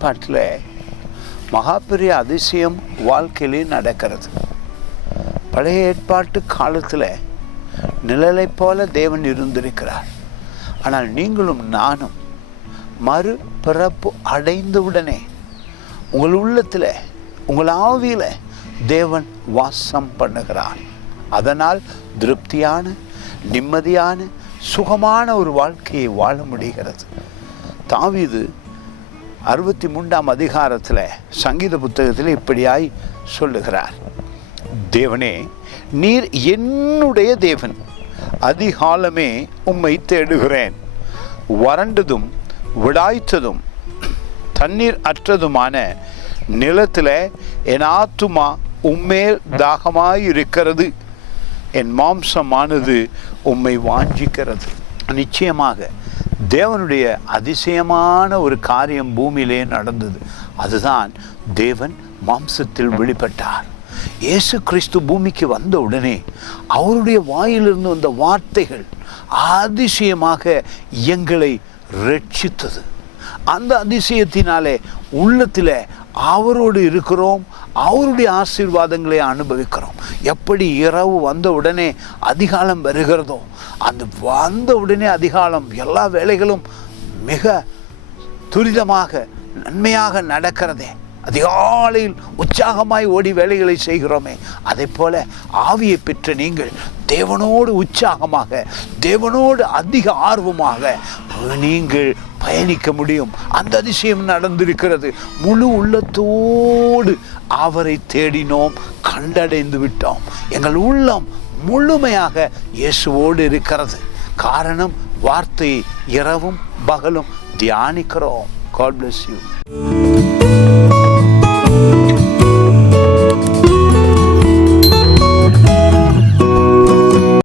ஏற்பாட்டில் மகா பெரிய அதிசயம் வாழ்க்கையிலே நடக்கிறது. பழைய ஏற்பாட்டு காலத்தில் நிழலை போல தேவன் இருந்திருக்கிறார். ஆனால் நீங்களும் நானும் மறுபிறப்பு அடைந்தவுடனே உங்கள் உள்ளத்தில், உங்கள் ஆவியில் தேவன் வாசம் பண்ணுகிறார். அதனால் திருப்தியான, நிம்மதியான, சுகமான ஒரு வாழ்க்கையை வாழ முடிகிறது. தாவீது 63ஆம் அதிகாரத்தில் சங்கீத புத்தகத்தில் இப்படியாய் சொல்லுகிறார்: தேவனே, நீர் என்னுடைய தேவன், அதிகாலமே உம்மை தேடுகிறேன். வறண்டதும் விடாய்த்ததும் தண்ணீர் அற்றதுமான நிலத்தில் என் ஆத்துமா உம்மேல் தாகமாயிருக்கிறது. என் மாம்சமானது உம்மை வாஞ்சிக்கிறது. நிச்சயமாக தேவனுடைய அதிசயமான ஒரு காரியம் பூமியிலே நடந்தது. அதுதான் தேவன் மாம்சத்தில் வெளிப்பட்டார். இயேசு கிறிஸ்து பூமிக்கு வந்த உடனே அவருடைய வாயிலிருந்து வந்த வார்த்தைகள் அதிசயமாக எங்களை ரட்சித்தது. அந்த அதிசயத்தினாலே உள்ளத்தில் அவரோடு இருக்கிறோம், அவருடைய ஆசீர்வாதங்களை அனுபவிக்கிறோம். எப்படி இரவு வந்த உடனே அதிகாலம் வருகிறதோ, அந்த வந்த உடனே அதிகாலம் எல்லா வேலைகளும் மிக துரிதமாக நன்மையாக நடக்கிறதே. அதிகாலையில் உற்சாகமாய் ஓடி வேலைகளை செய்கிறோமே, அதை போல ஆவியை பெற்ற நீங்கள் தேவனோடு உற்சாகமாக, தேவனோடு அதிக ஆர்வமாக நீங்கள் பயணிக்க முடியும். அந்த அதிசயம் நடந்திருக்கிறது. முழு உள்ளத்தோடு அவரை தேடினோம், கண்டடைந்து விட்டோம். எங்கள் உள்ளம் முழுமையாக இயேசுவோடு இருக்கிறது. காரணம், வார்த்தையை இரவும் பகலும் தியானிக்கிறோம். God bless you.